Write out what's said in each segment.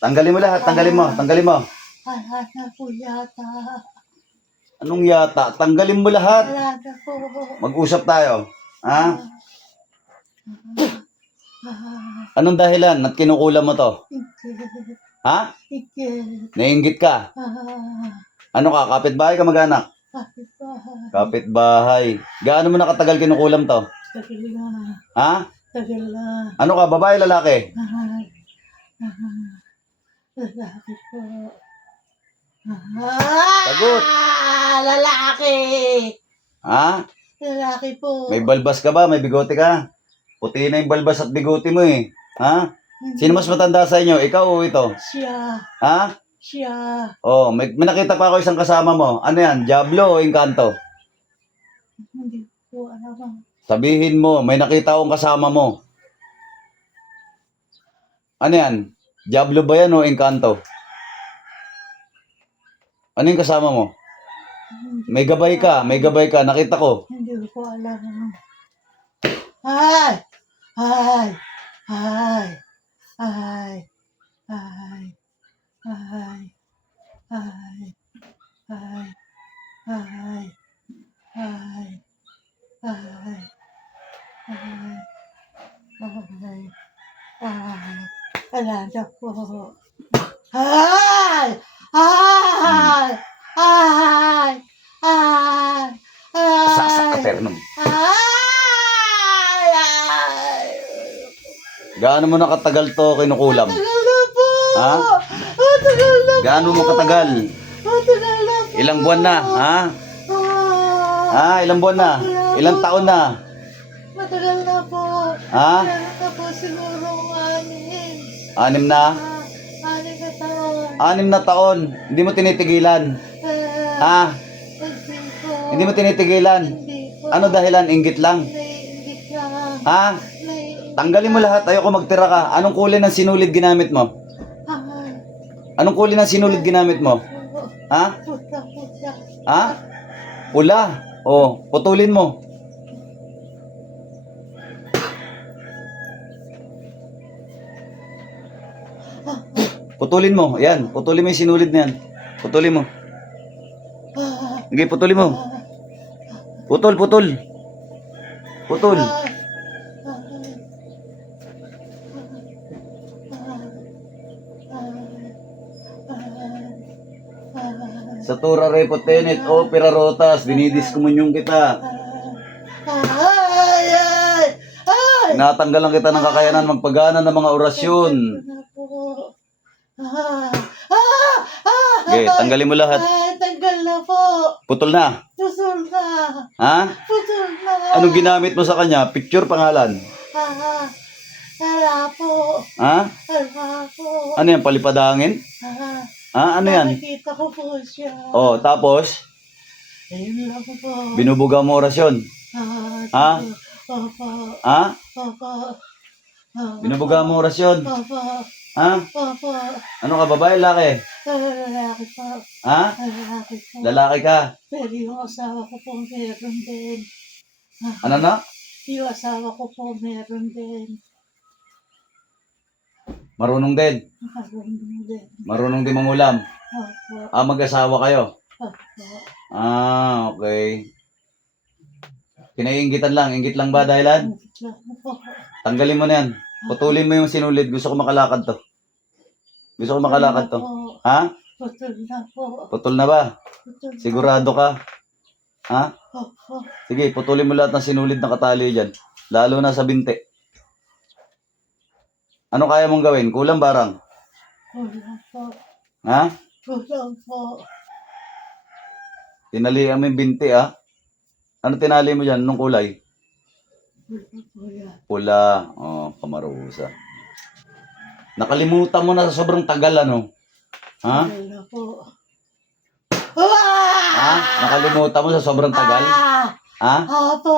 Tanggalin mo lahat, tanggalin mo, tanggalin mo. Wala na po yata. Anong yata? Tanggalin mo lahat. Wala na po. Mag-usap tayo. Ha? Ah, Anong dahilan at kinukulam mo to? Ikit. Ha? Ikit. Naiinggit ka? Ano ka? Kapitbahay ka mag-anak? Kapitbahay. Kapitbahay. Gaano mo nakatagal kinukulam to? Tagal na. Ha? Tagal na. Ano ka? Babae, lalaki? Lalaki po. Sagot. Lalaki. Ha? Lalaki po. May balbas ka ba? May bigote ka? Puti na yung balbas at bigote mo eh. Ha? Sino mas matanda sa inyo? Ikaw o ito? Siya. Ha? Siya. Oh, may nakita pa ako isang kasama mo. Ano yan? Diablo o Encanto? Hindi po alam. Sabihin mo, may nakita akong kasama mo. Ano yan? Diablo ba yan o Encanto? Ano yung kasama mo? May gabay ka, nakita ko. Hindi ko alam. Ay! Ay! Ay! Ay! Ay! Ay! Ay! Ay! Ay! Ay! Ay! Ay! Ay! Wala na po. Ay! Ay! Ay! Ay! Sasak ka, Ay! pero nung. Ay! Ay! Gaano mo nakatagal to kinukulam? Matagal na po! Ha? Matagal na po! Gaano mo katagal? Matagal na po! Ilang buwan na? Ha? Ah, Ha? Ilang buwan na? Ilang taon na? matagal na po. Ha? Meron na po siguro 6. 6 na? 6 na taon. 6 na taon. Hindi mo tinitigilan. Ha? Hindi po. Hindi mo tinitigilan. Hindi po. Ano dahilan? Inggit lang. Naiingit lang. Ha? Naiingit. Tanggalin mo lahat. Ayoko magtira ka. Anong kulay ng sinulid ginamit mo? Ay, Anong kulay ng sinulid ginamit mo? po. Ha? Puta, puta. Ha? Pula. O, putulin mo. Putulin mo. Ayan. Putulin mo yung sinulid na yan. Putulin mo. Ah, Sige, putulin mo. Putol, putol. Putol. ay, Sa Tura Repotenet, Opera Rotas, dinidiskumunyon kita. ay, ay, ay. Natanggalan kita ng kakayanan magpagana ng mga orasyon. Na po. Ah, ah, ah, Okay, tanggalin mo lahat. Ay, tanggal na po. Putol na. Putol na. Ha? Putol na. Anong ginamit mo sa kanya? Picture, pangalan. Ah, wala po. Ha? Wala po. Ano yan? Palipadangin? Ah, Ha? Ano yan? nakikita ko po siya. Oh, tapos, Ayun lang po. binubuga mo orasyon. Ha? Opo. Ha? Opo. Binubuga mo orasyon. Opo. Ha? Opo. Ano ka, babae, lalaki? Lalaki po. Ha? Lalaki po. Lalaki ka. Pero yung asawa ko po meron din. Ano na? Yung asawa ko po meron din. Marunong din. Meron din. Marunong din mangulam. Opo. Ah, mag-asawa kayo. Opo. Ah, okay. Kinaiinggitan lang. Inggit lang ba dahilan? Opo. Tanggalin mo na yan. Putulin mo yung sinulid. Gusto ko makalakad to. Gusto ko makalakad to. Ha? Putol na po. Putol na ba? Putol na. Sigurado ka? Ha? Opo. Sige, putulin mo lahat ng sinulid na katali dyan. Lalo na sa binte. Ano kaya mong gawin? Kulang barang? Kulang po. Ha? Kulang po. Tinalian mo yung binti, ah. Ano tinali mo dyan? Anong kulay? Kulang po yan. Pula. Oh, kamarusa. Nakalimutan mo na sa sobrang tagal, ano? Ha? Kulang na po. Ha? Nakalimutan mo sa sobrang tagal? Ha? Opo.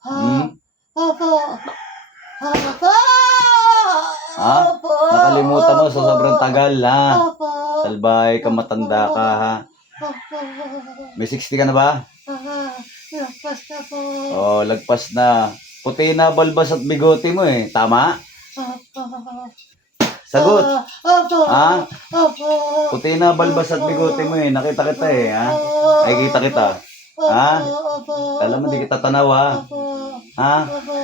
Hmm? Opo. Opo. Ha? Opo. Nakalimutan mo sa sobrang tagal, ha? Opo. Salbay ka, matanda ka, ha? Opo. May 60 ka na ba? Lapas na po. Oh, lagpas na. Puti na balbas at bigote mo, eh. Tama? Opo. Sagot. Opo. Opo. Ha? Opo. Puti na balbas at bigote mo eh. Nakita kita eh, ha? Nakikita kita. Ha? Opo. Alam mo, di kita tanaw, ha? Opo. Ha? Opo.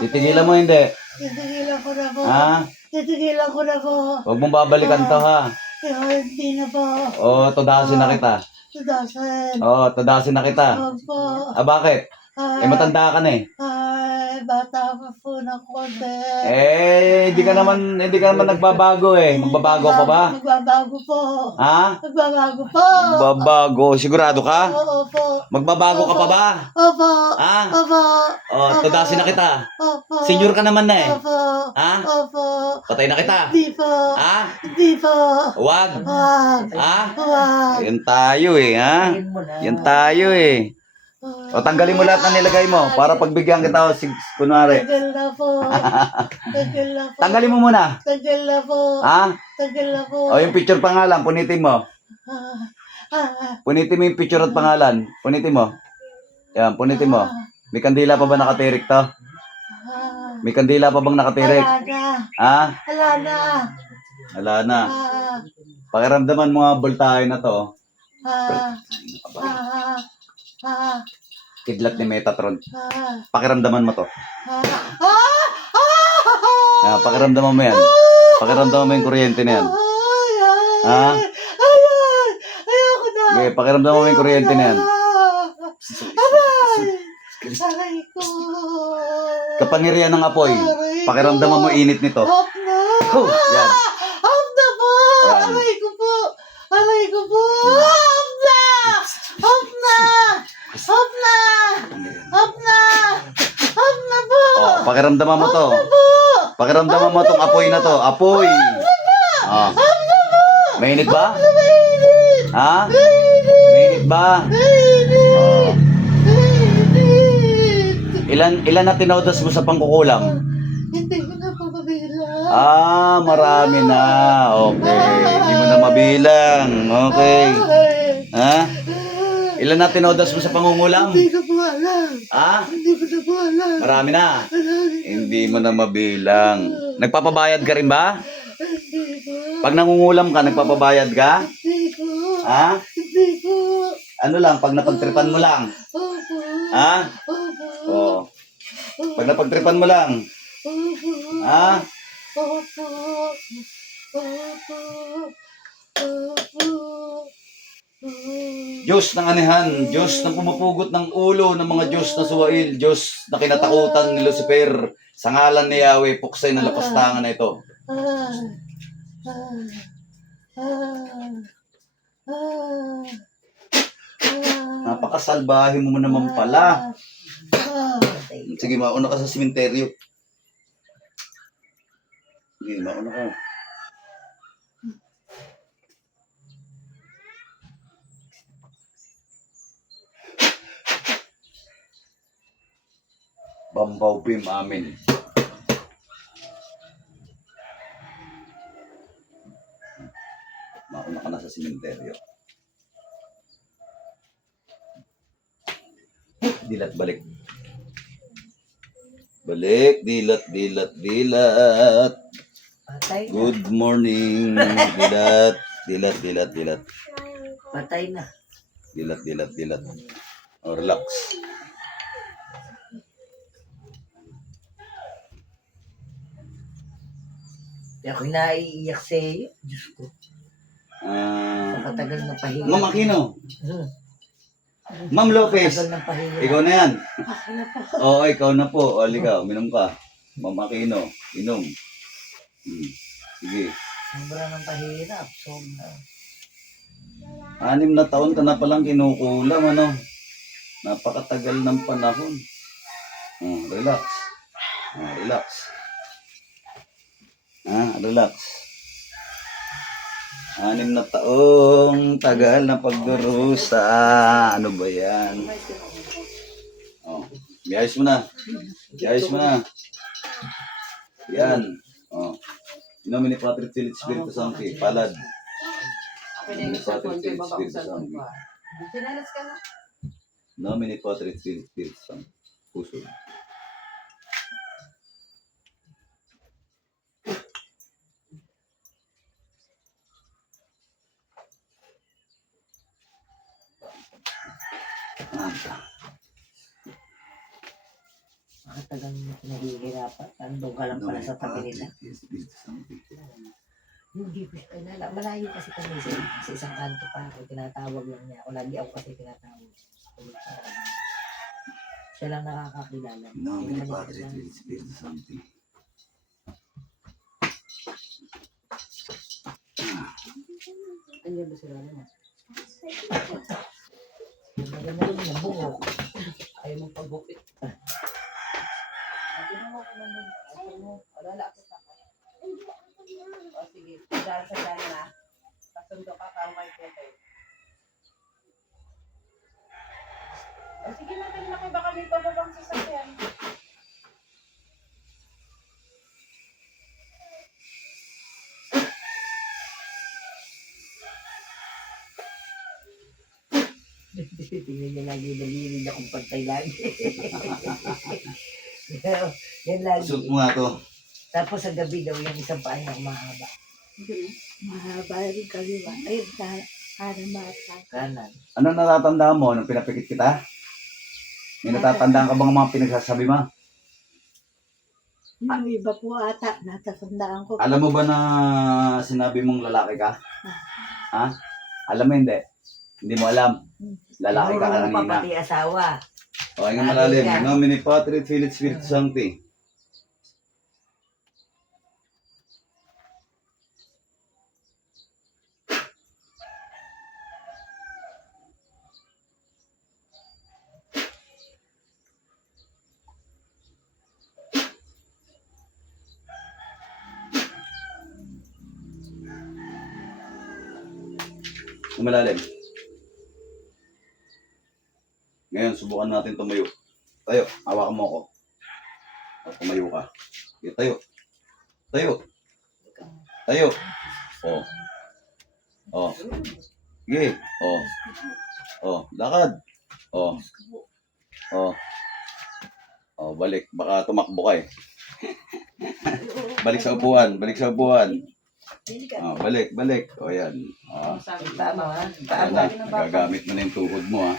Titigilan mo hindi. Titigilan ko na po. Ha? Titigilan ko na po. Huwag mong babalikan to, ha? Hindi na po. Oo, tadasin na kita. Tudasan. Oo, tadasin na kita. Opo. Ah, bakit? Eh, matanda ka na eh. Ay, bata pa po ng konti. Eh, hindi ka naman nagbabago eh. Magbabago pa ba? Magbabago po. Ha? Magbabago po. Magbabago. Sigurado ka? Opo. Magbabago ka pa ba? Opo. Ha? Opo. Oh, tadasin na kita. Opo. Senior ka naman na eh. Opo. Ha? Opo. Patay na kita. Hindi po. Ha? Hindi po. Huwag. Wag. Ha? Wag. Yan tayo eh, ha? Yan tayo eh. O, tanggalin mo lahat ng nilagay mo para pagbigyan kita o kunwari. Tagal na po. Tagal na po. Tanggalin mo muna. Tagal na po. Ha? Tagal na po. O, yung picture pangalan, punitin mo. Punitin mo yung picture at pangalan. Punitin mo. Yan, punitin mo. May kandila pa ba nakatirik to? May kandila pa bang nakatirik? Wala na. Ha? Wala na. Wala na. Pakiramdaman mo nga voltahe na to. Kidlat ni Metatron. Pakiramdaman mo to. Pakiramdaman mo yan. Pakiramdaman mo yung kuryente na yan. Ha? Ayoko na. Okay, pakiramdaman mo yung kuryente na yan. Aray ko. Kapangyarihan ng apoy. Pakiramdaman mo init nito. Off na. Yan. Off na po. Yan. Aray ko po. Aray ko po. Off na. Off na. Off na. Off na. Off na po. Oh, pakiramdaman mo to. Pakiramdaman mo tong apoy na to. Apoy. Oh. Mainit ba? Ha? Mainit ba? Oh. Ilan na tinodas mo sa pangkukulam? Hindi ko na po mabilang. Ah, marami na. Okay. Hindi mo na mabilang. Okay. Ha? Ilan na tinodas mo sa pangungulam? Hindi ko po alam. Ha? Hindi ko na po alam. Marami na. Hindi mo na mabilang. Nagpapabayad ka rin ba? Hindi ko. Pag nangungulam ka, nagpapabayad ka? Hindi ko. Ha? Hindi ko. Ano lang, pag napagtripan mo lang? Opo. Ha? Opo. Oo. Pag napagtripan mo lang? Opo. Ha? Opo. Opo. Opo. Diyos ng anihan, Diyos na pumupugot ng ulo ng mga Diyos na suwail, Diyos na kinatakutan ni Lucifer, sa ngalan ni Yahweh, puksay ng lapastangan na ito. Napakasalbahe mo naman pala. Sige, mauna ka sa simenteryo. Sige, mauna ka. Bambaw Bim, amin. Mauna ka na sa simenteryo. Dilat balik. Balik, dilat, dilat, dilat. Patay na. Good morning. Dilat, dilat, dilat, dilat. Patay na. Dilat, dilat, dilat. Oh, relax. Di ako naiiyak sa iyo. Diyos ko. Ah, Matagal na pahinga. Ma'am Aquino. Hmm. Ma'am Lopez. Matagal na pahinga. Ikaw na yan. Oo, ikaw na po. O, ikaw, minom ka. Ma'am Aquino, inom. Sige. Sobra ng pahirap. Sobra. 6 na taon ka na palang kinukulam, ano? Napakatagal ng panahon. Relax. Relax. Relax. 6 na taong tagal na pagdurusa. Ano ba yan? Oh, iayos mo na. Iayos mo na. Yan. Oh. In nomine Patris et Spiritus Sancti. Palad. In nomine Patris et Spiritus Sancti. In nomine Patris et Spiritus Sancti. Puso. Makatagal mo nahihirapan. Andun ka lang pala sa tabi nila. Hindi ko siya kilala. Malayo kasi kami sa isang kanto pa ako. Tinatawag lang niya ako. Lagi ako kasi tinatawag. Siya lang nakakakilala. Nomine Patris et Spiritus Sancti. Ano ba sila naman? Maganda rin yung buhok. Ayaw mo pagbukit. Tinanong ko naman, ano mo, lalapit na kayo. O sige, dahil sa dyan na, kasundo ka kamay ko kayo. O sige natin na kayo, baka dito mo bang sasakyan. Tingnan niya lagi nalilig akong pantay lagi. Yan lagi. Suot mo nga to. Tapos sa gabi daw yung isang paa niya mahaba. Mahaba rin kaliwa. Ayun, kanan mata. Kanan. Ano natatandaan mo nung pinapikit kita? May natatandaan ka bang mga pinagsasabi mo? Yung iba po ata, natatandaan ko. Alam mo ba na sinabi mong lalaki ka? Ha? Alam mo hindi? Hindi mo alam. Lalaki ka Tinuro mo pa kanina. pati asawa. O, yung malalim. In nomine Patris et Filii Spiritus Sancti. Yung malalim. Ngayon, subukan natin tumayo. Tayo, hawakan mo ako. O, tumayo ka. Okay, tayo. Tayo. Tayo. O. O. Sige. O. O, lakad. O. O. O, balik. Baka tumakbo ka eh. Balik sa upuan. Balik sa upuan. O, balik, balik. O, yan. O. Tama ha? Ayan na, gagamit mo na yung tuhod mo ha.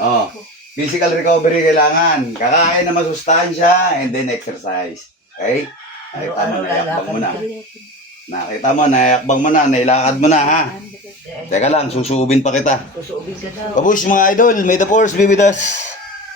Oh, physical recovery kailangan. Kakain na masustansya and then exercise. Okay? Nakita mo, naiakbang mo na. Nakita mo, naiakbang mo na, nailakad mo na ha. Teka lang, susuubin pa kita. Susuubin ka daw. Kabush mga idol, may the force be with us.